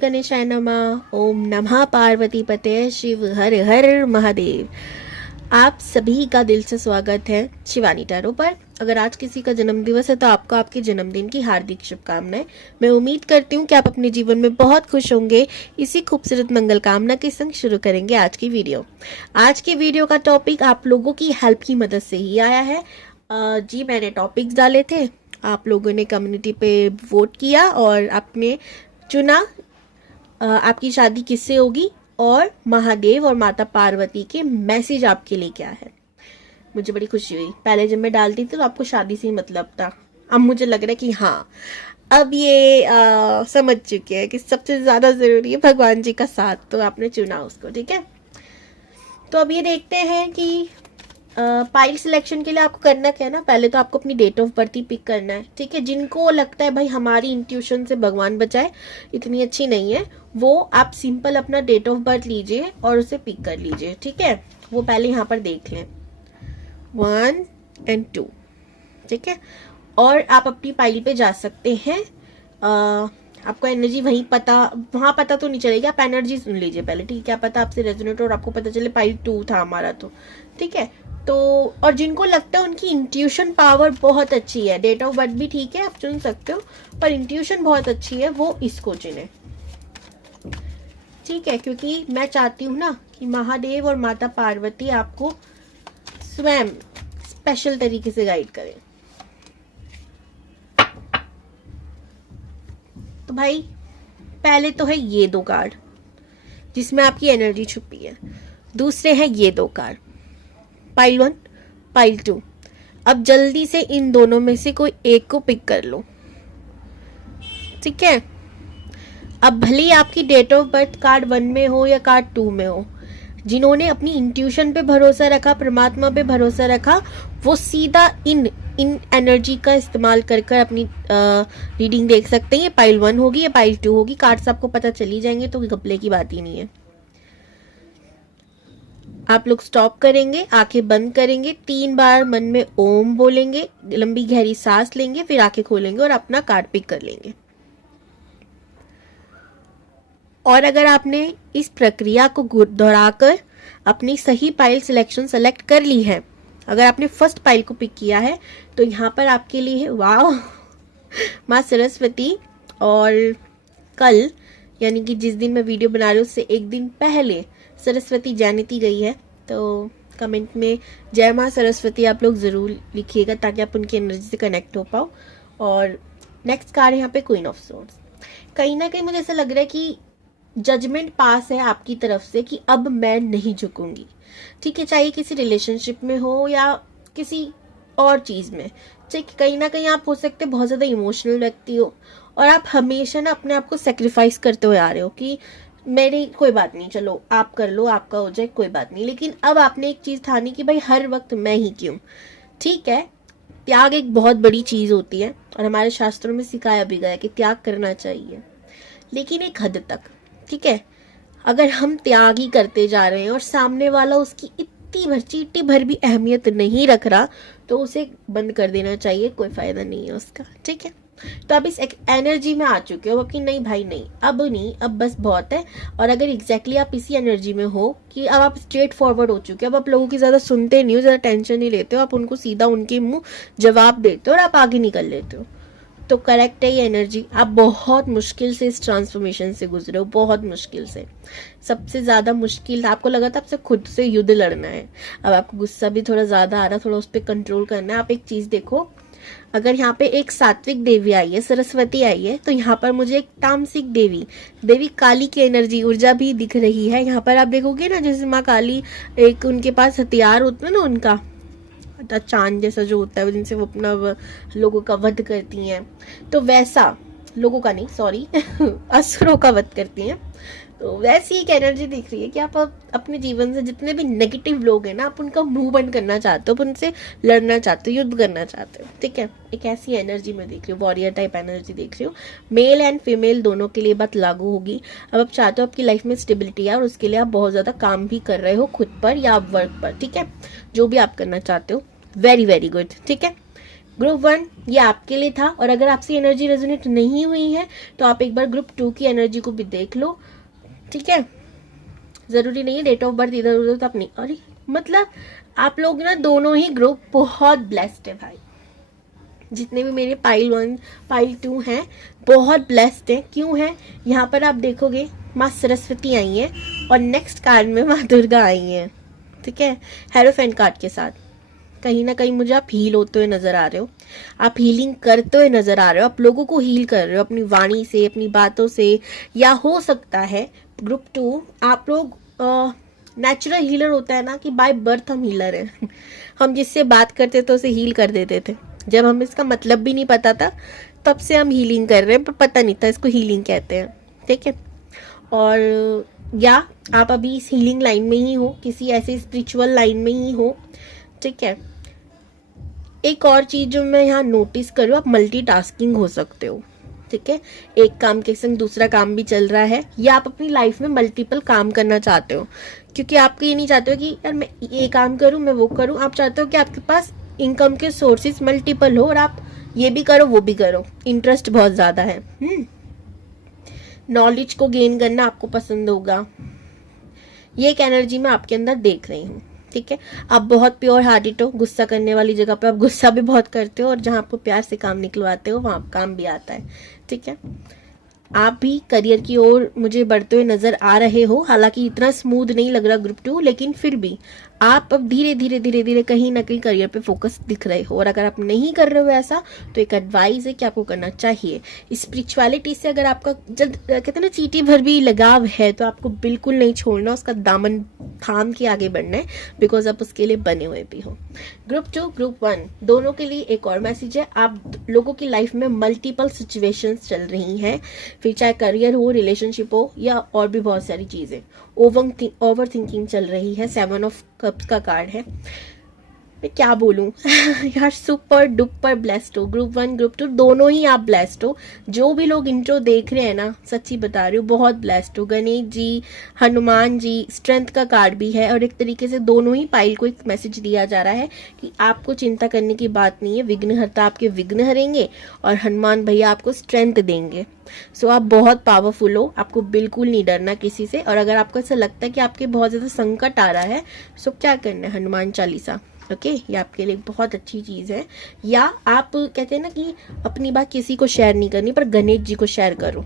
गणेशाय नमः। ओम नमः पार्वती पते शिव हर हर महादेव। आप सभी का दिल से स्वागत है शिवानी टैरो पर। अगर आज किसी का जन्मदिवस है तो आपको आपके जन्मदिन की हार्दिक शुभकामनाएं। मैं उम्मीद करती हूँ कि आप अपने जीवन में बहुत खुश होंगे। इसी खूबसूरत मंगल कामना के संग शुरू करेंगे आज की वीडियो। आज की वीडियो का टॉपिक आप लोगों की हेल्प की मदद से ही आया है। जी मैंने टॉपिक्स डाले थे, आप लोगों ने कम्युनिटी पे वोट किया और आपने चुना आपकी शादी किससे होगी और महादेव और माता पार्वती के मैसेज आपके लिए क्या है। मुझे बड़ी खुशी हुई। पहले जब मैं डालती थी तो आपको शादी से ही मतलब था, अब मुझे लग रहा है कि हाँ अब ये समझ चुके हैं कि सबसे ज्यादा जरूरी है भगवान जी का साथ, तो आपने चुना उसको। ठीक है, तो अब ये देखते हैं कि पाइल सिलेक्शन के लिए आपको करना क्या है ना। पहले तो आपको अपनी डेट ऑफ बर्थ ही पिक करना है। ठीक है, जिनको लगता है भाई हमारी इंट्यूशन से भगवान बचाए इतनी अच्छी नहीं है, वो आप सिंपल अपना डेट ऑफ बर्थ लीजिए और उसे पिक कर लीजिए। ठीक है, वो पहले यहाँ पर देख लें 1 और 2। ठीक है, और आप अपनी पाइल पे जा सकते हैं। आपको एनर्जी वहीं वहां पता तो नहीं चलेगी, आप एनर्जी सुन लीजिए पहले। ठीक है, क्या पता आपसे रेजोनेट और आपको पता चले पाइल 2 था हमारा तो। ठीक है, तो और जिनको लगता है उनकी इंट्यूशन पावर बहुत अच्छी है, डेट ऑफ बर्थ भी ठीक है आप चुन सकते हो, पर इंट्यूशन बहुत अच्छी है, वो इसको चुने। ठीक है, क्योंकि मैं चाहती हूँ ना कि महादेव और माता पार्वती आपको स्वयं स्पेशल तरीके से गाइड करें। तो भाई पहले तो है ये 2 कार्ड जिसमें आपकी एनर्जी छुपी है, दूसरे हैं ये 2 कार्ड पाइल 1 पाइल 2। अब जल्दी से इन दोनों में से कोई एक को पिक कर लो। ठीक है, अब भले ही आपकी डेट ऑफ बर्थ कार्ड 1 में हो या कार्ड 2 में हो, जिन्होंने अपनी इंट्यूशन पे भरोसा रखा, परमात्मा पे भरोसा रखा, वो सीधा इन एनर्जी का इस्तेमाल कर कर अपनी रीडिंग देख सकते हैं। ये पाइल 1 होगी या पाइल 2 होगी, कार्ड्स आपको पता चली जाएंगे, तो घपले की बात ही नहीं है। आप लोग स्टॉप करेंगे, आंखें बंद करेंगे, 3 बार मन में ओम बोलेंगे, लंबी गहरी सांस लेंगे, फिर आंखें खोलेंगे और अपना कार्ड पिक कर लेंगे। और अगर आपने इस प्रक्रिया को दोहराकर अपनी सही पाइल सिलेक्शन सेलेक्ट कर ली है, अगर आपने फर्स्ट पाइल को पिक किया है, तो यहाँ पर आपके लिए है वाह माँ सरस्वती। और कल यानी कि जिस दिन मैं वीडियो बना रही हूँ उससे एक दिन पहले सरस्वती जयंती गई है, तो कमेंट में जय माँ सरस्वती आप लोग ज़रूर लिखिएगा ताकि आप उनकी एनर्जी से कनेक्ट हो पाओ। और नेक्स्ट कार्ड यहाँ पे क्वीन ऑफ सोर्ड्स। कहीं ना कहीं मुझे ऐसा लग रहा है कि जजमेंट पास है आपकी तरफ से कि अब मैं नहीं झुकूंगी। ठीक है, चाहे किसी रिलेशनशिप में हो या किसी और चीज़ में। ठीक, कहीं ना कहीं आप हो सकते बहुत ज़्यादा इमोशनल व्यक्ति हो और आप हमेशा ना अपने आप को सेक्रीफाइस करते हुए आ रहे हो कि मेरी कोई बात नहीं, चलो आप कर लो, आपका हो जाए, कोई बात नहीं। लेकिन अब आपने एक चीज़ ठानी कि भाई हर वक्त मैं ही क्यों। ठीक है, त्याग एक बहुत बड़ी चीज़ होती है और हमारे शास्त्रों में सिखाया भी गया कि त्याग करना चाहिए, लेकिन एक हद तक। ठीक है, अगर हम त्याग ही करते जा रहे हैं और सामने वाला उसकी चीटी भर भी अहमियत नहीं रख रहा, तो उसे बंद कर देना चाहिए, कोई फायदा नहीं है उसका। ठीक है, तो अब इस एनर्जी में आ चुके हो कि नहीं भाई नहीं, अब बस बहुत है। और अगर एग्जैक्टली आप इसी एनर्जी में हो कि अब आप स्ट्रेट फॉरवर्ड हो चुके हो, अब आप लोगों की ज्यादा सुनते नहीं हो, ज्यादा टेंशन नहीं लेते हो, आप उनको सीधा उनके मुंह जवाब देते हो और आप आगे निकल लेते हो, तो करेक्ट है ये एनर्जी। आप बहुत मुश्किल से इस ट्रांसफॉर्मेशन से गुजरे हो, बहुत मुश्किल से। सबसे ज्यादा मुश्किल आपको लगा था आपसे खुद से युद्ध लड़ना है, अब आपको गुस्सा भी थोड़ा ज्यादा आ रहा है, थोड़ा उस पर कंट्रोल करना है। आप एक चीज देखो, अगर यहाँ पे एक सात्विक देवी आई है, सरस्वती आई है, तो यहाँ पर मुझे एक तामसिक देवी काली की एनर्जी ऊर्जा भी दिख रही है। यहाँ पर आप देखोगे ना, जैसे माँ काली एक उनके पास हथियार होता है ना, उनका चांद जैसा जो होता है जिनसे वो अपना लोगों का वध करती हैं, तो वैसा लोगों का नहीं सॉरी असुरों का वध करती हैं, तो वैसी एक एनर्जी दिख रही है कि आप अपने जीवन से जितने भी नेगेटिव लोग हैं ना, आप उनका मुंह बंद करना चाहते हो, आप उनसे लड़ना चाहते हो, युद्ध करना चाहते हो। ठीक है, एक ऐसी एनर्जी में देख रही हूँ, वॉरियर टाइप एनर्जी देख रही हूँ। मेल एंड फीमेल दोनों के लिए बात लागू होगी। अब आप चाहते हो आपकी लाइफ में स्टेबिलिटी है और उसके लिए आप बहुत ज्यादा काम भी कर रहे हो खुद पर या वर्क पर। ठीक है, जो भी आप करना चाहते हो, वेरी वेरी गुड। ठीक है, ग्रुप 1 ये आपके लिए था, और अगर आपसे एनर्जी रेजोनेट नहीं हुई है तो आप एक बार ग्रुप 2 की एनर्जी को भी देख लो, ठीक है। जरूरी नहीं है डेट ऑफ बर्थ इधर उधर तो आप नहीं, अरे मतलब आप लोग ना दोनों ही ग्रुप बहुत ब्लेस्ड है भाई। जितने भी मेरे पाइल 1 पाइल 2 हैं बहुत ब्लेस्ड हैं। क्यों है, यहाँ पर आप देखोगे माँ सरस्वती आई हैं और नेक्स्ट कार्ड में माँ दुर्गा आई हैं, ठीक है, हेरोफेंट कार्ड के साथ। कहीं ना कहीं मुझे आप हील होते हुए नजर आ रहे हो, आप हीलिंग करते हुए नजर आ रहे हो, आप लोगों को हील कर रहे हो अपनी वाणी से, अपनी बातों से, या हो सकता है ग्रुप 2 आप लोग नेचुरल हीलर होता है ना कि बाय बर्थ हम हीलर हैं हम जिससे बात करते थे उसे हील कर देते थे, जब हमें इसका मतलब भी नहीं पता था तब से हम हीलिंग कर रहे हैं, पर पता नहीं था इसको हीलिंग कहते हैं, ठीक है। और या आप अभी इस हीलिंग लाइन में ही हो, किसी ऐसे स्पिरिचुअल लाइन में ही हो, ठीक है। एक और चीज जो मैं यहाँ नोटिस करूँ, आप मल्टीटास्किंग हो सकते हो, ठीक है। एक काम के संग दूसरा काम भी चल रहा है, या आप अपनी लाइफ में मल्टीपल काम करना चाहते हो, क्योंकि आप ये नहीं चाहते हो कि यार मैं ये काम करूं मैं वो करूं, आप चाहते हो कि आपके पास इनकम के सोर्सेज मल्टीपल हो और आप ये भी करो वो भी करो, इंटरेस्ट बहुत ज्यादा है। नॉलेज को गेन करना आपको पसंद होगा, ये एक एनर्जी मैं आपके अंदर देख रही हूँ, ठीक है। आप बहुत प्योर हार्टेड हो, गुस्सा करने वाली जगह पे आप गुस्सा भी बहुत करते हो, और जहां आपको प्यार से काम निकलवाते हो वहां काम भी आता है, ठीक है। आप भी करियर की ओर मुझे बढ़ते हुए नजर आ रहे हो, हालांकि इतना स्मूथ नहीं लग रहा ग्रुप 2, लेकिन फिर भी आप अब धीरे धीरे धीरे धीरे कहीं ना कहीं करियर पे फोकस दिख रहे हो। और अगर आप नहीं कर रहे हो ऐसा तो एक एडवाइस है कि आपको करना चाहिए। स्पिरिचुअलिटी से अगर आपका जब कहते हैं ना चीटी भर भी लगाव है तो आपको बिल्कुल नहीं छोड़ना, उसका दामन थाम के आगे बढ़ना है, बिकॉज आप उसके लिए बने हुए भी हो। ग्रुप 2 ग्रुप 1 दोनों के लिए एक और मैसेज है, आप लोगों की लाइफ में मल्टीपल सिचुएशंस चल रही हैं, फिर चाहे करियर हो, रिलेशनशिप हो, या और भी बहुत सारी चीजें। ओवर थिंकिंग चल रही है, 7 ऑफ कप्स का कार्ड है। मैं क्या बोलूं यार, सुपर डुपर ब्लेस्ड हो। ग्रुप 1 ग्रुप 2 दोनों ही आप ब्लेस्ड हो। जो भी लोग इंट्रो देख रहे हैं ना, सच्ची बता रही हूँ, बहुत ब्लेस्ड हो। गणेश जी, हनुमान जी, स्ट्रेंथ का कार्ड भी है, और एक तरीके से दोनों ही पाइल को एक मैसेज दिया जा रहा है कि आपको चिंता करने की बात नहीं है, विघ्नहर्ता आपके विघ्न हरेंगे और हनुमान भैया आपको स्ट्रेंथ देंगे। सो आप बहुत पावरफुल हो, आपको बिल्कुल नहीं डरना किसी से। और अगर आपको ऐसा लगता है कि आपके बहुत ज्यादा संकट आ रहा है, सो क्या करना है, हनुमान चालीसा, ओके, ये आपके लिए बहुत अच्छी चीज है। या आप कहते हैं ना कि अपनी बात किसी को शेयर नहीं करनी, पर गणेश जी को शेयर करो,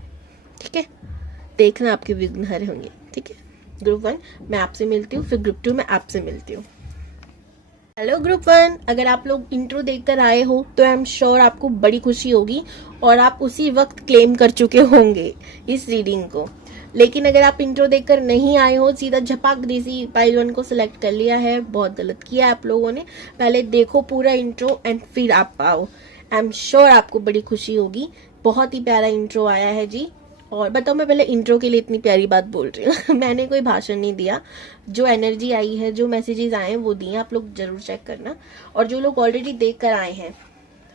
ठीक है, देखना आपके विघ्न हरे होंगे, ठीक है। ग्रुप 1 मैं आपसे मिलती हूँ, फिर ग्रुप 2 मैं आपसे मिलती हूँ। हेलो ग्रुप 1, अगर आप लोग इंट्रो देखकर आए हो तो आई एम श्योर आपको बड़ी खुशी होगी और आप उसी वक्त क्लेम कर चुके होंगे इस रीडिंग को। लेकिन अगर आप इंट्रो देखकर नहीं आए हो, सीधा झपाक देसी पाइल 1 को सिलेक्ट कर लिया है, बहुत गलत किया आप लोगों ने। पहले देखो पूरा इंट्रो एंड फिर आप आओ, आई एम श्योर आपको बड़ी खुशी होगी। बहुत ही प्यारा इंट्रो आया है जी। और बताओ, मैं पहले इंट्रो के लिए इतनी प्यारी बात बोल रही हूँ मैंने कोई भाषण नहीं दिया, जो एनर्जी आई है, जो मैसेजेस आए हैं वो दिए, आप लोग जरूर चेक करना। और जो लोग ऑलरेडी देख कर आए हैं,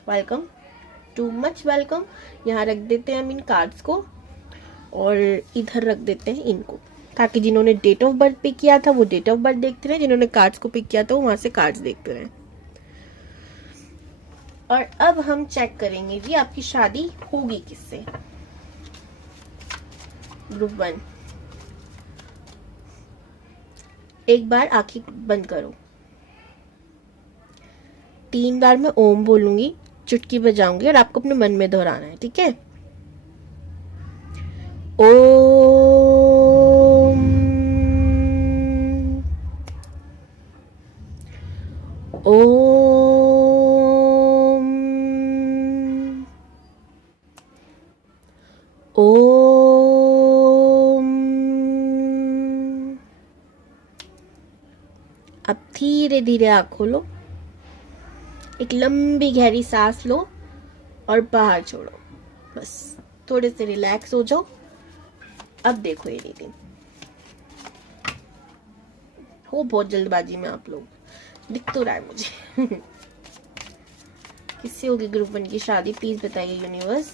वेलकम, टू मच वेलकम। यहाँ रख देते हैं हम इन कार्ड्स को और इधर रख देते हैं इनको, ताकि जिन्होंने डेट ऑफ बर्थ पिक किया था वो डेट ऑफ बर्थ देखते रहे, जिन्होंने कार्ड्स को पिक किया था वो वहां से कार्ड्स देखते रहे। और अब हम चेक करेंगे जी आपकी शादी होगी किससे। ग्रुप 1, एक बार आंखें बंद करो, 3 बार मैं ओम बोलूंगी, चुटकी बजाऊंगी और आपको अपने मन में दोहराना है, ठीक है। ओम, ओम, ओम। अब धीरे धीरे आँख खोलो, एक लंबी गहरी सांस लो और बाहर छोड़ो, बस थोड़े से रिलैक्स हो जाओ। अब देखो ये रीडिंग, हो बहुत जल्दबाजी में आप लोग, दिख तो रहा है मुझे किससे होगी ग्रुप 1 की शादी, प्लीज बताइए यूनिवर्स।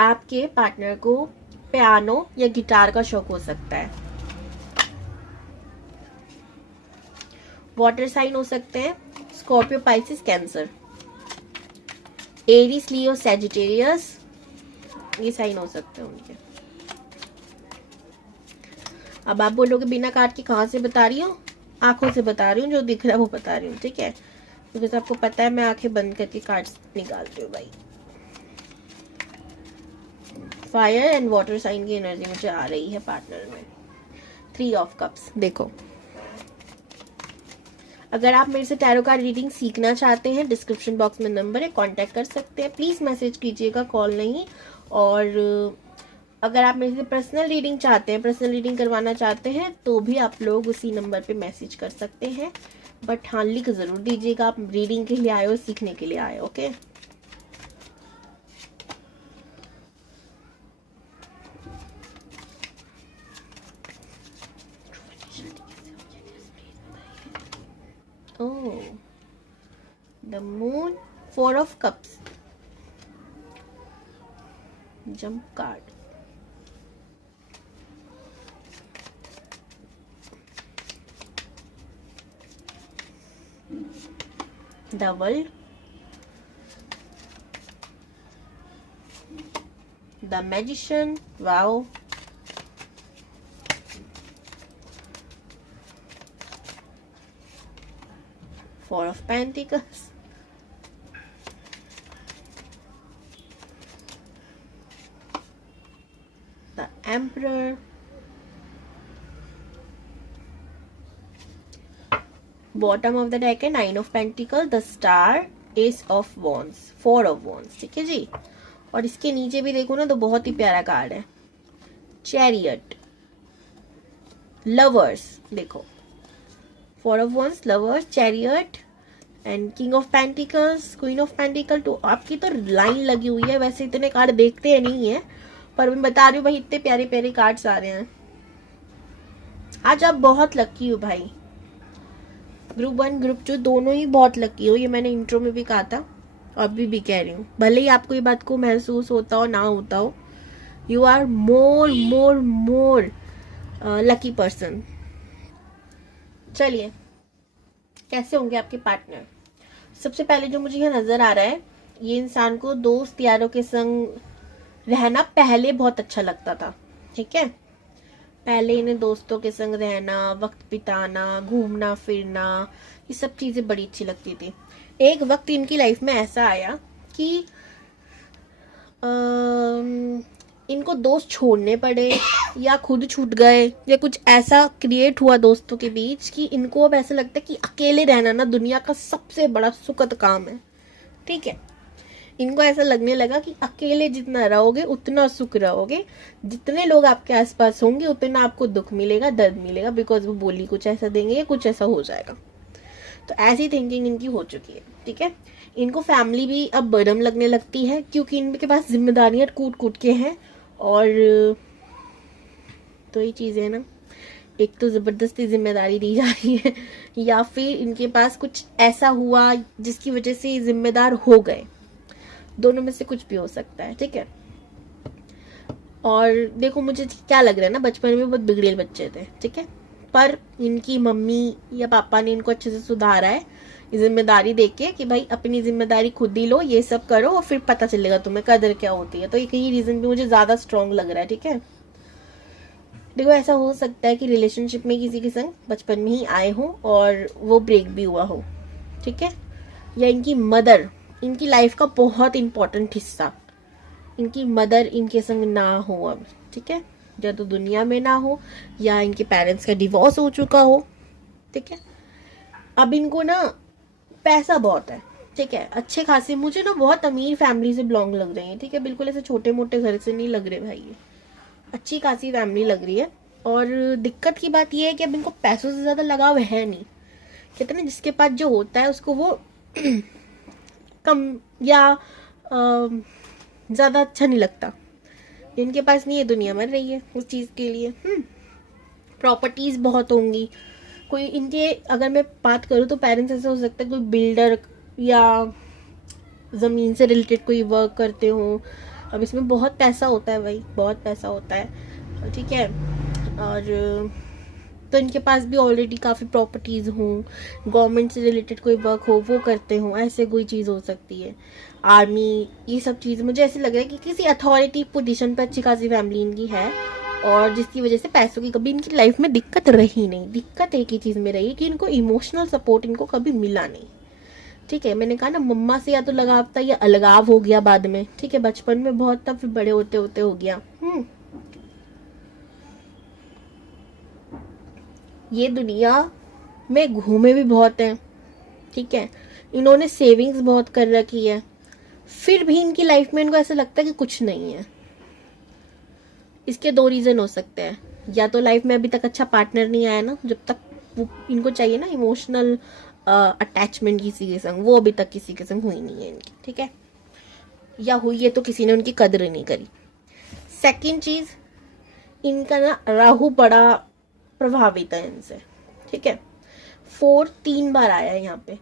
आपके पार्टनर को पियानो या गिटार का शौक हो सकता है, वाटर साइन हो सकते हैं स्कॉर्पियो, पाइसेस, कैंसर। एरीज, लियो, सैजिटेरियस, ये साइन हो सकते हैं उनके। अब आप बोलोगे बिना कार्ड के कहाँ से बता रही हूँ? आंखों से बता रही हूँ, जो दिख रहा है वो बता रही हूँ, ठीक है? क्योंकि आपको पता है मैं आंखें बंद करके कार्ड्स निकालती हूँ भाई। फायर एंड वाटर साइन की एनर्जी मुझे आ रही है पार्टनर में। 3 ऑफ कप्स। देखो, अगर आप मेरे से टैरो कार्ड रीडिंग सीखना चाहते हैं, डिस्क्रिप्शन बॉक्स में नंबर है, कांटेक्ट कर सकते हैं। प्लीज मैसेज कीजिएगा, कॉल नहीं। और अगर आप मेरे से पर्सनल रीडिंग चाहते हैं, पर्सनल रीडिंग करवाना चाहते हैं, तो भी आप लोग उसी नंबर पे मैसेज कर सकते हैं। बट हाँ, लिख जरूर दीजिएगा आप रीडिंग के लिए आए हो, सीखने के लिए आए, okay? Oh, the moon, 4 of cups, jump card, the world, the magician, wow, Four of Pentacles, the Emperor, bottom of the deck है 9 of pentacle, the star, S of wands, 4 of wands, ठीक है जी। और इसके नीचे भी देखो ना तो बहुत ही प्यारा कार्ड है, चैरियट, लवर्स, देखो 4 of wands, lovers, chariot and king of pentacles, queen of pentacle. तो आपकी तो लाइन लगी हुई है। वैसे इतने कार्ड देखते हैं नहीं है, पर मैं बता रही हूँ भाई, इतने प्यारे प्यारे कार्ड्स आ रहे हैं आज। आप बहुत लकी हो भाई। ग्रुप 1 ग्रुप 2 दोनों ही बहुत लकी हो, ये मैंने इंट्रो में भी कहा था, अभी भी कह रही हूँ। भले ही आपको ये बात को महसूस होता हो ना होता हो, you are more more more lucky person. चलिए, कैसे होंगे आपके पार्टनर? सबसे पहले जो मुझे यहाँ नजर आ रहा है, ये इंसान को दोस्त यारों के संग रहना पहले बहुत अच्छा लगता था, ठीक है? पहले इन्हें दोस्तों के संग रहना, वक्त बिताना, घूमना फिरना, ये सब चीजें बड़ी अच्छी लगती थी। एक वक्त इनकी लाइफ में ऐसा आया कि इनको दोस्त छोड़ने पड़े या खुद छूट गए या कुछ ऐसा क्रिएट हुआ दोस्तों के बीच कि इनको अब ऐसा लगता है कि अकेले रहना ना दुनिया का सबसे बड़ा सुखद काम है, ठीक है? इनको ऐसा लगने लगा कि अकेले जितना रहोगे उतना सुख रहोगे, जितने लोग आपके आसपास होंगे उतना आपको दुख मिलेगा, दर्द मिलेगा, बिकॉज वो बोली कुछ ऐसा देंगे या कुछ ऐसा हो जाएगा। तो ऐसी थिंकिंग इनकी हो चुकी है, ठीक है? इनको फैमिली भी अब बर्डन लगने लगती है, क्योंकि इनके पास जिम्मेदारियां कूट कूट के हैं। और तो ये चीज़ है ना, एक तो ज़बरदस्ती जिम्मेदारी दी जा रही है, या फिर इनके पास कुछ ऐसा हुआ जिसकी वजह से ये जिम्मेदार हो गए। दोनों में से कुछ भी हो सकता है, ठीक है? और देखो, मुझे क्या लग रहा है ना, बचपन में बहुत बिगड़ेल बच्चे थे, ठीक है? पर इनकी मम्मी या पापा ने इनको अच्छे से सुधारा है, जिम्मेदारी देके कि भाई अपनी जिम्मेदारी खुद ही लो, ये सब करो और फिर पता चलेगा तुम्हें कदर क्या होती है। तो एक ही रीजन भी मुझे ज्यादा स्ट्रांग लग रहा है, ठीक है? देखो, ऐसा हो सकता है कि रिलेशनशिप में किसी के संग बचपन में ही आए हो और वो ब्रेक भी हुआ हो, ठीक है? या इनकी मदर इनकी लाइफ का बहुत इंपॉर्टेंट हिस्सा, इनकी मदर इनके संग ना हो अब, ठीक है? या तो दुनिया में ना हो या इनके पेरेंट्स का डिवोर्स हो चुका हो, ठीक है? अब इनको ना पैसा बहुत है, ठीक है? अच्छे खासे, मुझे ना बहुत अमीर फैमिली से बिलोंग लग रही है, ठीक है? बिल्कुल ऐसे छोटे मोटे घर से नहीं लग रहे भाई, ये अच्छी खासी फैमिली लग रही है। और दिक्कत की बात ये है कि अब इनको पैसों से ज्यादा लगाव है नहीं। कहते ना, जिसके पास जो होता है उसको वो कम या ज्यादा अच्छा नहीं लगता। इनके पास नहीं है, दुनिया मर रही है उस चीज के लिए। प्रॉपर्टीज बहुत होंगी। कोई इनके, अगर मैं बात करूँ तो पेरेंट्स ऐसा हो सकता है कोई बिल्डर या जमीन से रिलेटेड कोई वर्क करते हो। अब इसमें बहुत पैसा होता है भाई, बहुत पैसा होता है, ठीक है? और तो इनके पास भी ऑलरेडी काफ़ी प्रॉपर्टीज़ हों, गवर्नमेंट से रिलेटेड कोई वर्क हो वो करते हों, ऐसे कोई चीज़ हो सकती है। आर्मी, ये सब चीज़ मुझे ऐसे लग रहा है कि किसी अथॉरिटी पोजीशन पर अच्छी खासी फैमिली इनकी है, और जिसकी वजह से पैसों की कभी इनकी लाइफ में दिक्कत रही नहीं। दिक्कत एक ही चीज़ में रही कि इनको इमोशनल सपोर्ट इनको कभी मिला नहीं। ठीक है, मैंने कहा ना, मम्मा से या तो लगाव था या अलगाव हो गया बाद में। ठीक है, बचपन में बहुत था, फिर बड़े होते होते हो गया। ये दुनिया में घूमे भी बहुत हैं। ठीक है, इन्होंने सेविंग्स बहुत कर रखी है, फिर भी इनकी लाइफ में इनको ऐसा लगता है कि कुछ नहीं है। इसके दो रीजन हो सकते हैं, या तो लाइफ में अभी तक अच्छा पार्टनर नहीं आया ना, जब तक वो इनको चाहिए ना इमोशनल अटैचमेंट किसी के संग, वो अभी तक किसी के संग हुई नहीं है इनकी। ठीक है, या हुई है तो किसी ने उनकी कदर नहीं करी। सेकंड चीज, इनका ना राहु बड़ा प्रभावित है इनसे। ठीक है, 4 3 बार आया है यहाँ पे।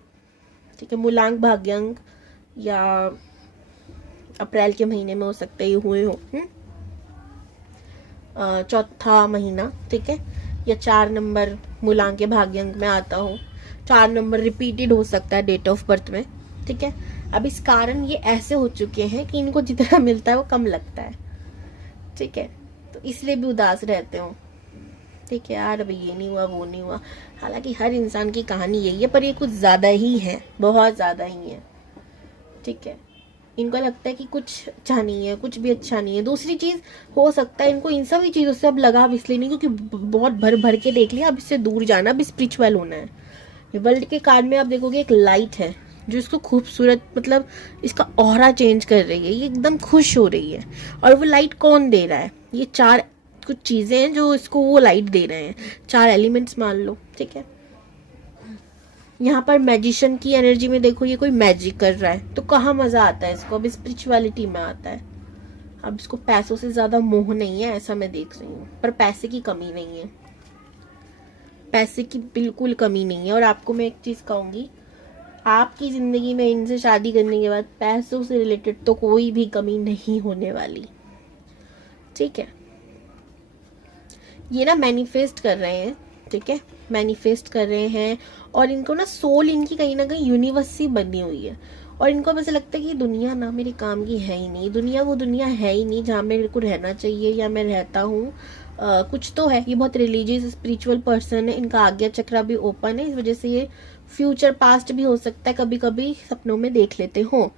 ठीक है, मूलांक भाग्यांक या अप्रैल के महीने में हो सकते हैं हुए हो, चौथा महीना। ठीक है, या 4 नंबर मूलांक के भाग्यांक में आता हो, 4 नंबर रिपीटेड हो सकता है डेट ऑफ बर्थ में। ठीक है, अब इस कारण ये ऐसे हो चुके हैं कि इनको जितना मिलता है वो कम लगता है। ठीक है, तो इसलिए भी उदास रहते हो। ठीक है यार, अभी ये नहीं हुआ वो नहीं हुआ, हालांकि हर इंसान की कहानी यही है, पर ये कुछ ज्यादा ही है, बहुत ज्यादा ही है। ठीक है, इनको लगता है कि कुछ अच्छा नहीं है, कुछ भी अच्छा नहीं है। दूसरी चीज हो सकता है इनको इन सभी चीजों से अब लगाव इसलिए नहीं क्योंकि बहुत भर भर के देख लिया, अब इससे दूर जाना, अब स्पिरिचुअल होना है। वर्ल्ड के कार्ड में आप देखोगे एक लाइट है जो इसको खूबसूरत, मतलब इसका ऑरा चेंज कर रही है, ये एकदम खुश हो रही है। और वो लाइट कौन दे रहा है? ये 4 कुछ चीजें हैं जो इसको वो लाइट दे रहे हैं, 4 एलिमेंट्स मान लो। ठीक है, यहाँ पर मैजिशियन की एनर्जी में देखो, ये कोई मैजिक कर रहा है, तो कहाँ मजा आता है इसको? अब स्पिरिचुअलिटी में आता है। अब इसको पैसों से ज्यादा मोह नहीं है, ऐसा मैं देख रही हूँ, पर पैसे की कमी नहीं है, पैसे की बिल्कुल कमी नहीं है। और आपको मैं एक चीज कहूंगी, आपकी जिंदगी में इनसे शादी करने के बाद पैसों से रिलेटेड तो कोई भी कमी नहीं होने वाली। ठीक है, ये ना मैनिफेस्ट कर रहे हैं। ठीक है, मैनिफेस्ट कर रहे हैं, और इनको ना सोल इनकी कहीं ना कहीं यूनिवर्स से बनी हुई है, और इनको अब ऐसा लगता है कि दुनिया ना मेरे काम की है ही नहीं, दुनिया वो दुनिया है ही नहीं जहाँ मेरे को रहना चाहिए या मैं रहता हूँ। कुछ तो है, ये बहुत रिलीजियस स्पिरिचुअल पर्सन है, इनका आज्ञा चक्र भी ओपन है, इस वजह से ये फ्यूचर पास्ट भी हो सकता है, कभी कभी सपनों में देख लेते हो,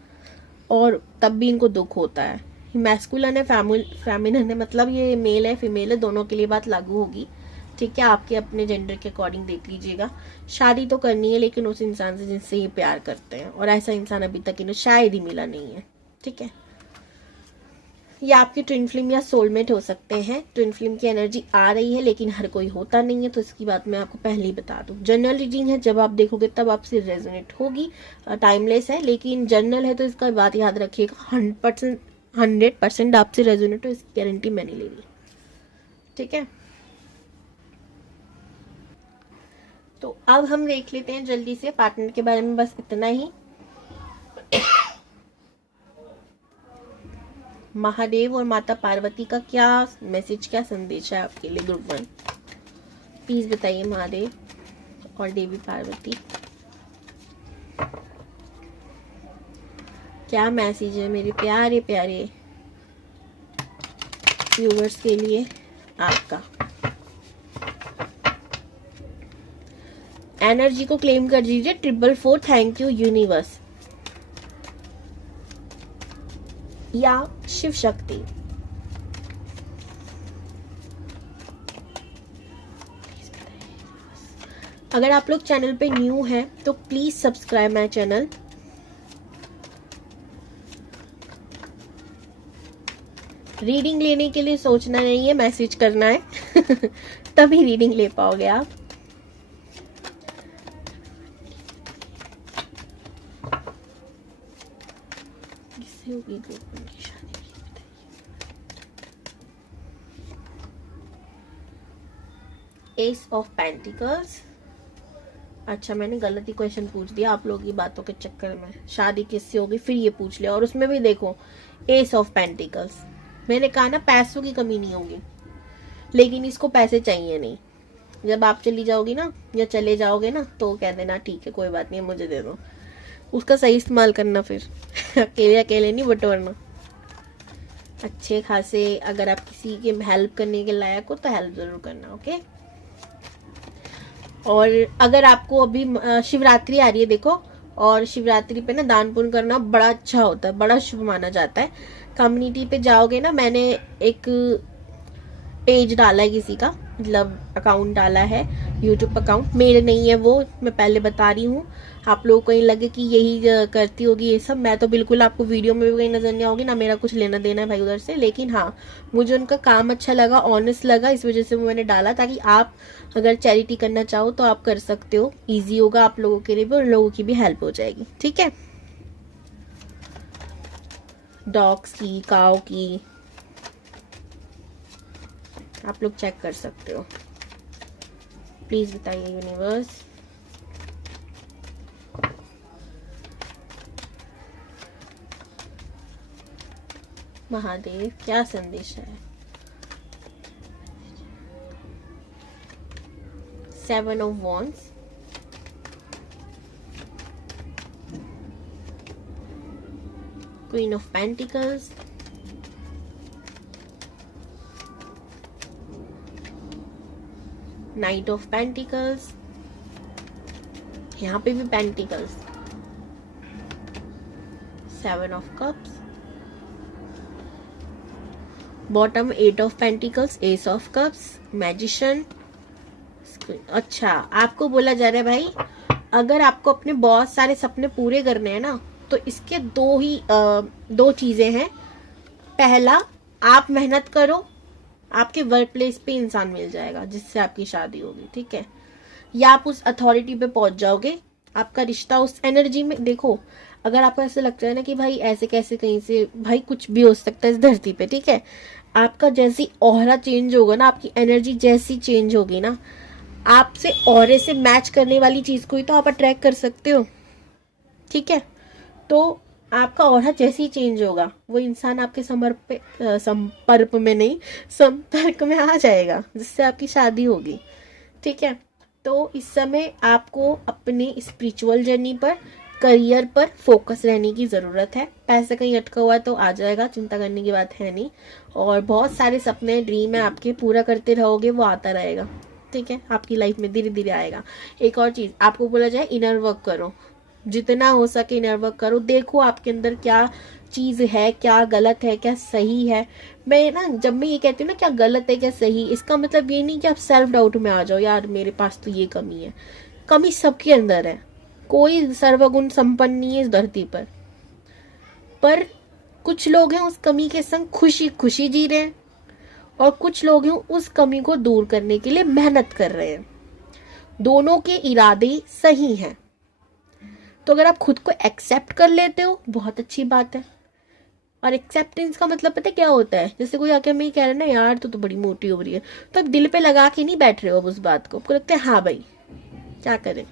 और तब भी इनको दुख होता है। मैस्कुलिन है, फेमिनिन है, मतलब ये मेल है फीमेल है, दोनों के लिए बात लागू होगी। ठीक है, आपके अपने जेंडर के अकॉर्डिंग देख लीजिएगा। शादी तो करनी है, लेकिन उस इंसान से जिनसे ये प्यार करते हैं, और ऐसा इंसान अभी तक इन्हें शायद ही मिला नहीं है। ठीक है, ये आपके ट्विन फ्लेम या सोलमेट हो सकते हैं। ट्विन फ्लेम की एनर्जी आ रही है, लेकिन हर कोई होता नहीं है, तो इसकी बात मैं आपको पहले ही बता दूं। जनरल रीडिंग है, जब आप देखोगे तब आपसे रेजोनेट होगी, टाइमलेस है, लेकिन जनरल है तो इसका बात याद रखिएगा, 100% आपसे रेजोनेट हो, इसकी गारंटी मैं नहीं ले रही। ठीक है, तो अब हम देख लेते हैं जल्दी से पार्टनर के बारे में, बस इतना ही। महादेव और माता पार्वती का क्या मैसेज, क्या संदेश है आपके लिए ग्रुप 1? प्लीज बताइए महादेव और देवी पार्वती, क्या मैसेज है मेरे प्यारे प्यारे व्यूअर्स के लिए आपका? एनर्जी को क्लेम कर दीजिए, 444 थैंक यू यूनिवर्स या शिव शक्ति। अगर आप लोग चैनल पे न्यू हैं तो please subscribe my channel. Reading लेने के लिए सोचना नहीं है, मैसेज करना है तभी रीडिंग ले पाओगे आप। किससे होगी ग्रुप की शादी? S of pentacles. अच्छा, मैंने गलत ही क्वेश्चन पूछ दिया आप लोगों की बातों के चक्कर में। शादी किससे होगी फिर ये पूछ लिया, और उसमें भी देखो एस ऑफ पेंटिकल्स। मैंने कहा ना पैसों की कमी नहीं होगी, लेकिन इसको पैसे चाहिए नहीं। जब आप चली जाओगी ना या चले जाओगे ना तो कह देना ठीक है कोई बात नहीं मुझे दे दो, उसका सही इस्तेमाल करना फिर अकेले अकेले नहीं बटोरना। अच्छे खासे अगर आप किसी के हेल्प करने के लायक हो तो हेल्प जरूर करना, ओके। और अगर आपको अभी शिवरात्रि आ रही है देखो, और शिवरात्रि पे ना दान पुण्य करना बड़ा अच्छा होता है, बड़ा शुभ माना जाता है। कम्युनिटी पे जाओगे ना, मैंने एक पेज डाला है किसी का, मतलब अकाउंट डाला है, यूट्यूब अकाउंट, मेरे नहीं है वो, मैं पहले बता रही हूँ। आप लोगों को कहीं लगे कि यही करती होगी ये सब, मैं तो बिल्कुल आपको वीडियो में भी कहीं नजर नहीं आओगी, ना मेरा कुछ लेना देना है भाई उधर से। लेकिन हाँ, मुझे उनका काम अच्छा लगा, ऑनेस्ट लगा, इस वजह से वो मैंने डाला, ताकि आप अगर चैरिटी करना चाहो तो आप कर सकते हो, ईजी होगा आप लोगों के लिए भी और लोगों की भी हेल्प हो जाएगी, ठीक है। डॉग्स की, काऊ की आप लोग चेक कर सकते हो। प्लीज बताइए यूनिवर्स। महादेव क्या संदेश है? 7 of Wands, Queen of Pentacles, Knight of Pentacles, यहाँ पे भी Pentacles, 7 of Cups, bottom 8 of Pentacles, Ace of Cups, Magician। अच्छा, आपको बोला जा रहा है भाई, अगर आपको अपने बहुत सारे सपने पूरे करने हैं ना, तो इसके दो चीजें हैं। पहला, आप मेहनत करो, आपके वर्क प्लेस पे इंसान मिल जाएगा जिससे आपकी शादी होगी, ठीक है, या आप उस अथॉरिटी पे पहुंच जाओगे, आपका रिश्ता उस एनर्जी में। देखो, अगर आपको ऐसा लगता है ना कि भाई ऐसे कैसे कहीं से, भाई कुछ भी हो सकता है इस धरती पे, ठीक है। आपका जैसी ऑरा चेंज होगा ना, आपकी एनर्जी जैसी चेंज होगी ना, आपसे ऑरे से मैच करने वाली चीज को ही तो आप अट्रैक्ट कर सकते हो, ठीक है। तो आपका ऑरा जैसे ही चेंज होगा, वो इंसान आपके संपर्क में आ जाएगा, जिससे आपकी शादी होगी, ठीक है। तो इस समय आपको अपने स्पिरिचुअल जर्नी पर, करियर पर फोकस रहने की जरूरत है। पैसा कहीं अटका हुआ तो आ जाएगा, चिंता करने की बात है नहीं। और बहुत सारे सपने, ड्रीम है आपके, पूरा करते रहोगे, वो आता रहेगा, ठीक है, आपकी लाइफ में धीरे धीरे आएगा। एक और चीज आपको बोला जाए, इनर वर्क करो, जितना हो सके इनर वर्क करो, देखो आपके अंदर क्या चीज है, क्या गलत है, क्या सही है। मैं ना, जब मैं ये कहती हूँ ना क्या गलत है क्या सही, इसका मतलब ये नहीं कि आप सेल्फ डाउट में आ जाओ, यार मेरे पास तो ये कमी है। कमी सबके अंदर है, कोई सर्वगुण संपन्न नहीं है इस धरती पर कुछ लोग हैं उस कमी के संग खुशी खुशी जी रहे हैं, और कुछ लोग हैं उस कमी को दूर करने के लिए मेहनत कर रहे हैं। दोनों के इरादे सही हैं। तो अगर आप खुद को एक्सेप्ट कर लेते हो, बहुत अच्छी बात है। और एक्सेप्टेंस का मतलब पता है क्या होता है? जैसे कोई आके मैं कह रहा है ना, यार तू तो बड़ी मोटी हो रही है, तो आप दिल पे लगा के नहीं बैठ रहे हो उस बात को, आपको लगता है हाँ भाई क्या करें,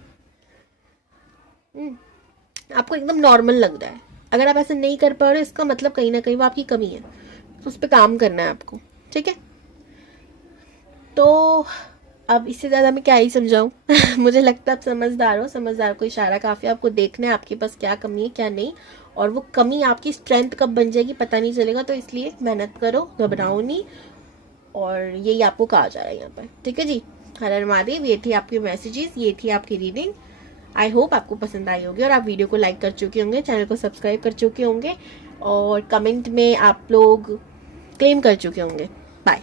आपको एकदम नॉर्मल लग रहा है। अगर आप ऐसा नहीं कर पा रहे, इसका मतलब कहीं ना कहीं वो आपकी कमी है, तो उस पर काम करना है आपको, ठीक है। तो अब इससे ज्यादा मैं क्या ही समझाऊं मुझे लगता है आप समझदार हो, समझदार को इशारा काफी, आपको देखना है आपके पास क्या कमी है क्या नहीं, और वो कमी आपकी स्ट्रेंथ कब बन जाएगी पता नहीं चलेगा। तो इसलिए मेहनत करो, घबराओ नहीं, और यही आपको कहा जा रहा है यहाँ पर, ठीक है जी। हर हर महादेव। ये थी आपके मैसेजेस, ये थी आपकी रीडिंग। आई होप आपको पसंद आई होगी, और आप वीडियो को लाइक कर चुके होंगे, चैनल को सब्सक्राइब कर चुके होंगे, और कमेंट में आप लोग क्लेम कर चुके होंगे। बाय।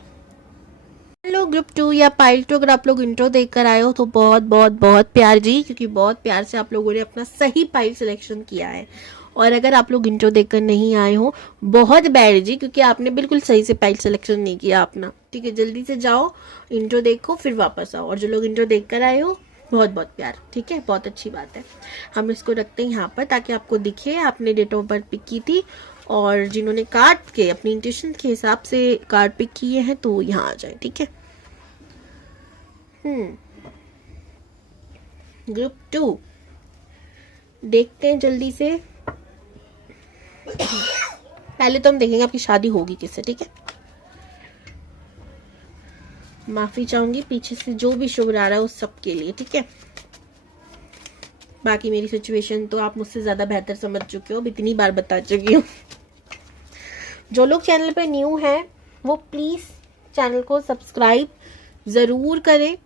हेलो ग्रुप 2 या पाइल 2, अगर आप लोग इंट्रो देख कर आए हो तो बहुत बहुत बहुत प्यार जी, क्योंकि बहुत प्यार से आप लोगों ने अपना सही पाइल सिलेक्शन किया है। और अगर आप लोग इंट्रो देखकर नहीं आए हो, बहुत बैड जी, क्योंकि आपने बिल्कुल सही से पाइल सिलेक्शन नहीं किया अपना, ठीक है। जल्दी से जाओ, इंट्रो देखो, फिर वापस आओ। और जो लोग इंट्रो देख कर आए हो, बहुत बहुत प्यार, ठीक है, बहुत अच्छी बात है। हम इसको रखते हैं यहाँ पर ताकि आपको दिखे आपने डेट ऑफ बर्थ पिक की थी, और जिन्होंने कार्ड के अपनी इंट्यूशन के हिसाब से कार्ड पिक किए हैं तो यहाँ आ जाए, ठीक है। ग्रुप 2 देखते हैं जल्दी से। पहले तो हम देखेंगे आपकी शादी होगी किससे, ठीक है। माफी चाहूंगी पीछे से जो भी शुगर आ रहा है उस सब के लिए, ठीक है। बाकी मेरी सिचुएशन तो आप मुझसे ज्यादा बेहतर समझ चुके हो, इतनी बार बता चुकी हूँ। जो लोग चैनल पे न्यू हैं वो प्लीज चैनल को सब्सक्राइब जरूर करें।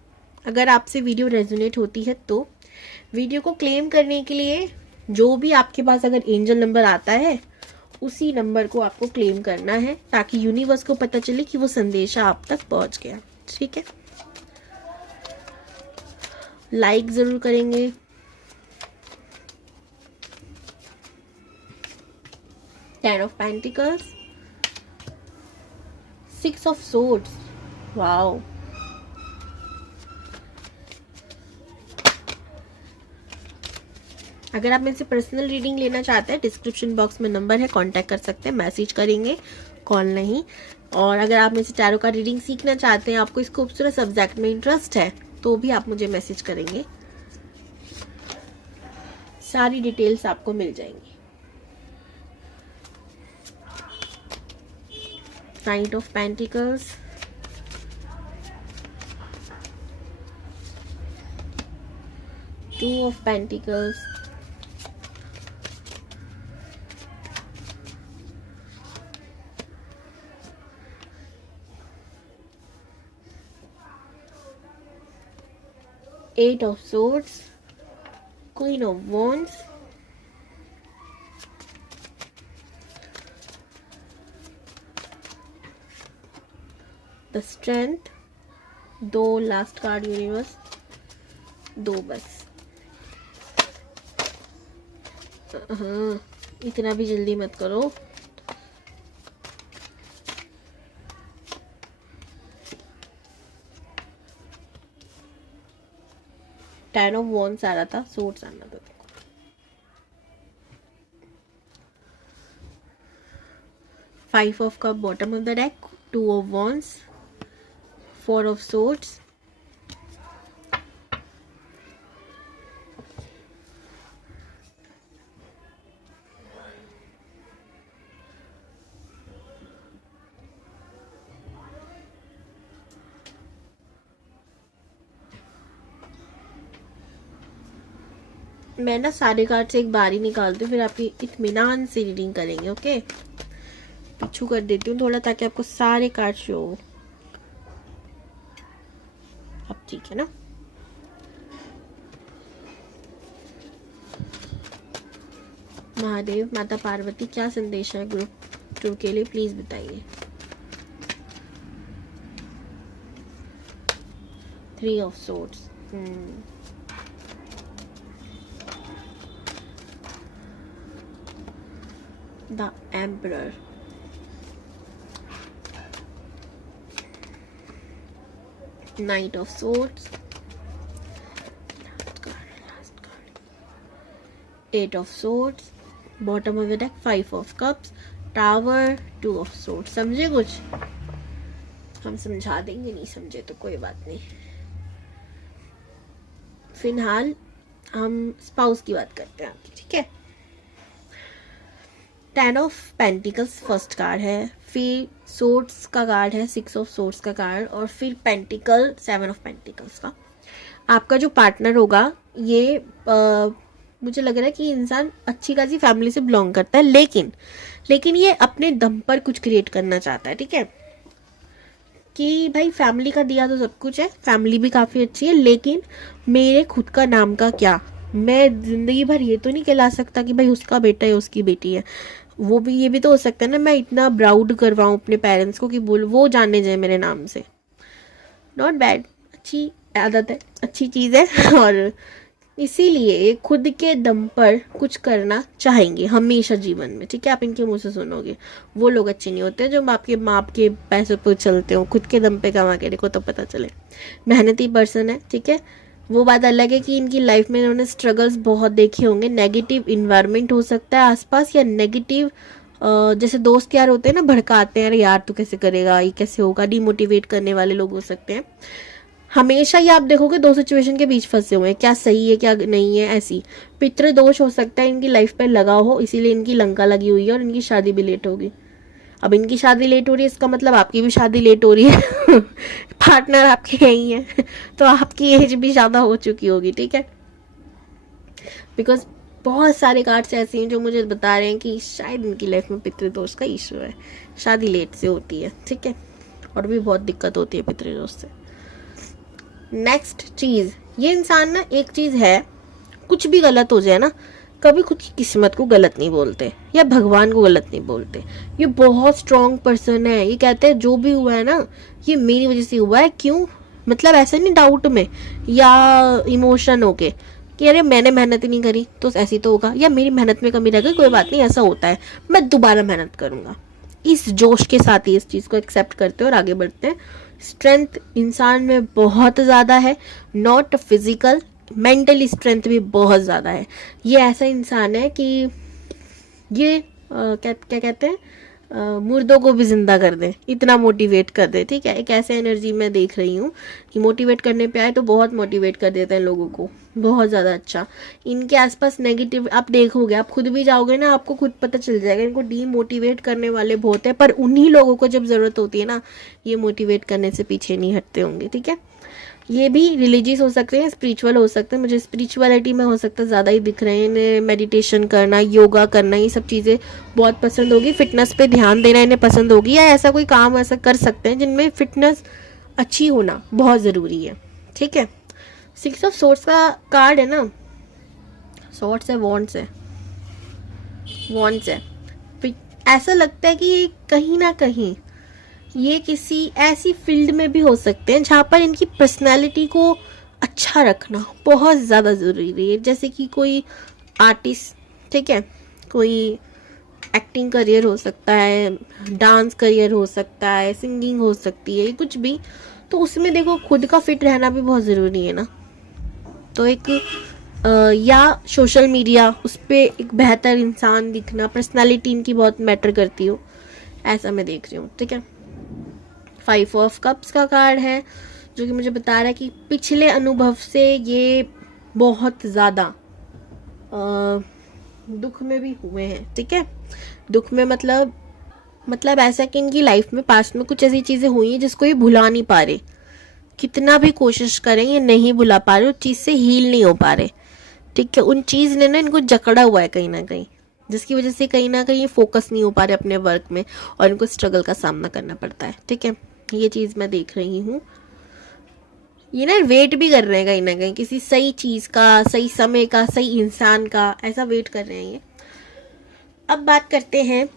अगर आपसे वीडियो रेजोनेट होती है तो वीडियो को क्लेम करने के लिए जो भी आपके पास अगर एंजल नंबर आता है उसी नंबर को आपको क्लेम करना है, ताकि यूनिवर्स को पता चले कि वो संदेशा आप तक पहुंच गया, ठीक है। लाइक जरूर करेंगे। Ten of pentacles, six of swords, wow. अगर आप मेरे से पर्सनल रीडिंग लेना चाहते हैं, डिस्क्रिप्शन बॉक्स में नंबर है, कांटेक्ट कर सकते हैं, मैसेज करेंगे, कॉल नहीं। और अगर आप मेरे से टैरो का रीडिंग सीखना चाहते हैं, आपको इस खूबसूरत सब्जेक्ट में इंटरेस्ट है, तो भी आप मुझे मैसेज करेंगे, सारी डिटेल्स आपको मिल जाएंगी। Night of pentacles, two of pentacles, Eight of Swords, Queen of Wands, The Strength, दो लास्ट कार्ड यूनिवर्स, दो बस। हाँ, इतना भी जल्दी मत करो। टेन ऑफ वॉन्ड्स आ रहा था, सोर्ड्स आना था। Five of cup bottom of the deck, two of wands, four of swords, मैं ना सारे कार्ड से एक बार ही निकालती हूँ, फिर आपकी इत्मीनान से रीडिंग करेंगे, ओके। पीछू कर देती हूँ थोड़ा ताकि आपको सारे कार्ड शो हो। अब ठीक है ना। महादेव माता पार्वती क्या संदेश है ग्रुप 2 के लिए, प्लीज बताइए। 3 of swords, The Emperor, Knight of Swords, last card, 8 of Swords, bottom of the deck 5 of Cups, Tower, 2 of Swords। समझे कुछ? हम समझा देंगे, नहीं समझे तो कोई बात नहीं। फिलहाल हम स्पाउस की बात करते हैं आपकी, ठीक है। 10 ऑफ पेंटिकल्स फर्स्ट कार्ड है, फिर सोर्ड्स का कार्ड है, 6 ऑफ सोर्ड्स का कार्ड, और फिर पेंटिकल 7 ऑफ पेंटिकल्स का। आपका जो पार्टनर होगा ये मुझे लग रहा है कि इंसान अच्छी खासी फैमिली से बिलोंग करता है, लेकिन ये अपने दम पर कुछ क्रिएट करना चाहता है, ठीक है। कि भाई फैमिली का दिया तो सब कुछ है, फैमिली भी काफ़ी अच्छी है, लेकिन मेरे खुद का नाम का क्या, मैं जिंदगी भर ये तो नहीं कहला सकता कि भाई उसका बेटा है उसकी बेटी है। वो भी, ये भी तो हो सकता है ना मैं इतना प्राउड करवाऊँ अपने पेरेंट्स को कि बोल वो जाने जाए मेरे नाम से। नॉट बैड, अच्छी आदत है, अच्छी चीज़ है। और इसीलिए खुद के दम पर कुछ करना चाहेंगे हमेशा जीवन में, ठीक है। आप इनके मुंह से सुनोगे वो लोग अच्छे नहीं होते जो आपके माँ के पैसों पर चलते हो, खुद के दम पे कमा के देखो तो पता चले। मेहनती पर्सन है, ठीक है। वो बात अलग है कि इनकी लाइफ में इन्होंने स्ट्रगल्स बहुत देखे होंगे, नेगेटिव इन्वायरमेंट हो सकता है आसपास, या नेगेटिव जैसे दोस्त यार होते हैं ना, भड़काते हैं, अरे यार तू कैसे करेगा, ये कैसे होगा, डिमोटिवेट करने वाले लोग हो सकते हैं। हमेशा ही आप देखोगे दो सिचुएशन के बीच फंसे हुए हैं, क्या सही है क्या नहीं है। ऐसी पितृ दोष हो सकता है इनकी लाइफ पर लगा हो, इसीलिए इनकी लंका लगी हुई है और इनकी शादी भी लेट होगी। अब इनकी शादी लेट हो रही है, इसका मतलब आपकी भी शादी लेट हो रही है। पार्टनर आपके यही है, तो आपकी एज भी ज़्यादा हो चुकी होगी, ठीक है। बिकॉज बहुत सारे कार्ड्स ऐसे हैं जो मुझे बता रहे हैं कि शायद इनकी लाइफ में पितृदोष का इशू है, शादी लेट से होती है, ठीक है, और भी बहुत दिक्कत होती है पितृदोष से। नेक्स्ट चीज़, ये इंसान ना, एक चीज़ है, कुछ भी गलत हो जाए ना, कभी खुद की किस्मत को गलत नहीं बोलते या भगवान को गलत नहीं बोलते। ये बहुत स्ट्रॉन्ग पर्सन है। ये कहते हैं जो भी हुआ है ना, ये मेरी वजह से हुआ है। क्यों? मतलब ऐसे नहीं डाउट में या इमोशन होके कि अरे मैंने मेहनत ही नहीं करी तो ऐसी तो होगा, या मेरी मेहनत में कमी रह गई, कोई बात नहीं, ऐसा होता है, मैं दोबारा मेहनत करूँगा। इस जोश के साथ ही इस चीज़ को एक्सेप्ट करते हैं और आगे बढ़ते हैं। स्ट्रेंथ इंसान में बहुत ज़्यादा है, नॉट फिजिकल, मेंटली स्ट्रेंथ भी बहुत ज़्यादा है। ये ऐसा इंसान है कि ये क्या कहते हैं, मुर्दों को भी जिंदा कर दे, इतना मोटिवेट कर दे, ठीक है। एक ऐसे एनर्जी मैं देख रही हूँ कि मोटिवेट करने पे आए तो बहुत मोटिवेट कर देते हैं लोगों को, बहुत ज़्यादा अच्छा। इनके आसपास नेगेटिव आप देखोगे, आप खुद भी जाओगे ना, आपको खुद पता चल जाएगा। इनको डीमोटिवेट करने वाले बहुत है, पर उन्हीं लोगों को जब ज़रूरत होती है ना, ये मोटिवेट करने से पीछे नहीं हटते होंगे, ठीक है। ये भी रिलीजियस हो सकते हैं, स्पिरिचुअल हो सकते हैं। मुझे स्पिरिचुअलिटी में हो सकता है ज़्यादा ही दिख रहे हैं इन्हें। मेडिटेशन करना, योगा करना, ये सब चीज़ें बहुत पसंद होगी। फिटनेस पे ध्यान देना इन्हें पसंद होगी, या ऐसा कोई काम ऐसा कर सकते हैं जिनमें फिटनेस अच्छी होना बहुत ज़रूरी है, ठीक है। 6 ऑफ सोर्ड्स का कार्ड है ना, सोर्ड्स है, वॉन्ड्स है, वॉन्ड्स है। ऐसा लगता है कि कहीं ना कहीं ये किसी ऐसी फील्ड में भी हो सकते हैं जहाँ पर इनकी पर्सनालिटी को अच्छा रखना बहुत ज़्यादा ज़रूरी है। जैसे कि कोई आर्टिस्ट, ठीक है, कोई एक्टिंग करियर हो सकता है, डांस करियर हो सकता है, सिंगिंग हो सकती है, कुछ भी। तो उसमें देखो खुद का फिट रहना भी बहुत ज़रूरी है ना। तो एक या सोशल मीडिया, उस पर एक बेहतर इंसान दिखना, पर्सनालिटी इनकी बहुत मैटर करती हो, ऐसा मैं देख रही हूँ, ठीक है। 5 ऑफ कप्स का कार्ड है जो कि मुझे बता रहा है कि पिछले अनुभव से ये बहुत ज़्यादा दुख में भी हुए हैं, ठीक है। दुख में मतलब ऐसा कि इनकी लाइफ में पास्ट में कुछ ऐसी चीज़ें हुई हैं जिसको ये भुला नहीं पा रहे। कितना भी कोशिश करें ये नहीं भुला पा रहे, उस चीज़ से हील नहीं हो पा रहे, ठीक है। उन चीज़ ने ना इनको जकड़ा हुआ है कहीं ना कहीं, जिसकी वजह से कहीं ना कहीं फोकस नहीं हो पा रहे अपने वर्क में और इनको स्ट्रगल का सामना करना पड़ता है, ठीक है। ये चीज़ मैं देख रही हूँ। ये ना वेट भी कर रहे हैं कहीं ना कहीं किसी सही चीज़ का, सही समय का, सही इंसान का, ऐसा वेट कर रहे हैं ये। अब बात करते हैं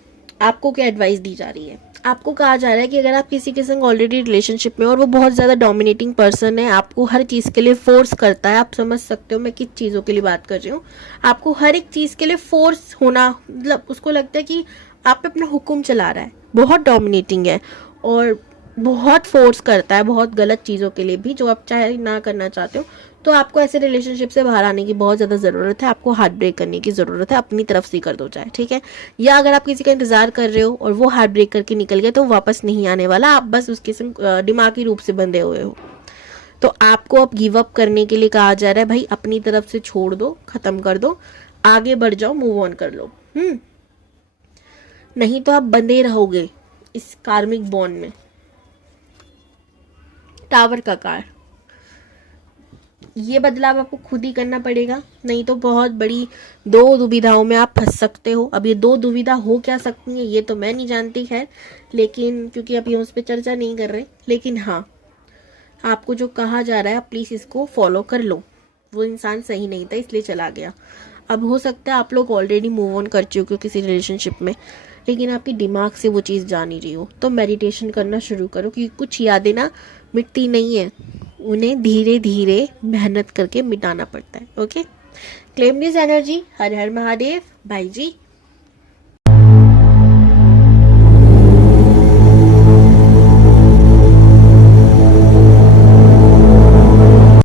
आपको क्या एडवाइस दी जा रही है। आपको कहा जा रहा है कि अगर आप किसी के संग ऑलरेडी रिलेशनशिप में और वो बहुत ज़्यादा डोमिनेटिंग पर्सन है, आपको हर चीज़ के लिए फोर्स करता है, आप समझ सकते हो मैं किस चीज़ों के लिए बात कर रही हूँ। आपको हर एक चीज़ के लिए फोर्स होना, मतलब उसको लगता है कि आप पे अपना हुक्म चला रहा है, बहुत डोमिनेटिंग है और बहुत फोर्स करता है बहुत गलत चीज़ों के लिए भी, जो आप चाहे ना करना चाहते हो। तो आपको ऐसे रिलेशनशिप से बाहर आने की बहुत ज़्यादा ज़रूरत है, आपको हार्ट ब्रेक करने की ज़रूरत है, अपनी तरफ से कर दो चाहे, ठीक है। या अगर आप किसी का इंतज़ार कर रहे हो और वो हार्ट ब्रेक करके निकल गया तो वापस नहीं आने वाला, आप बस उसके संग दिमागी रूप से बंधे हुए हो। तो आपको अब गिव अप करने के लिए कहा जा रहा है, भाई अपनी तरफ से छोड़ दो, ख़त्म कर दो, आगे बढ़ जाओ, मूव ऑन कर लो। नहीं तो आप बंधे रहोगे इस कार्मिक बॉन्ड में। टावर का कार्ड, ये बदलाव आपको खुद ही करना पड़ेगा, नहीं तो बहुत बड़ी 2 दुविधाओं में आप फंस सकते हो। अब ये 2 दुविधा हो क्या सकती है ये तो मैं नहीं जानती, खैर, लेकिन क्योंकि अभी हम उस पर चर्चा नहीं कर रहे, लेकिन हाँ, आपको जो कहा जा रहा है प्लीज़ इसको फॉलो कर लो। वो इंसान सही नहीं था इसलिए चला गया। अब हो सकता है आप लोग ऑलरेडी मूव ऑन कर चुके हो किसी रिलेशनशिप में, लेकिन आपके दिमाग से वो चीज़ जा नहीं रही हो, तो मेडिटेशन करना शुरू करो, क्योंकि कुछ यादें ना मिटती नहीं है, उन्हें धीरे धीरे मेहनत करके मिटाना पड़ता है। Okay, claim this energy. Har Har Mahadev. Bye ji.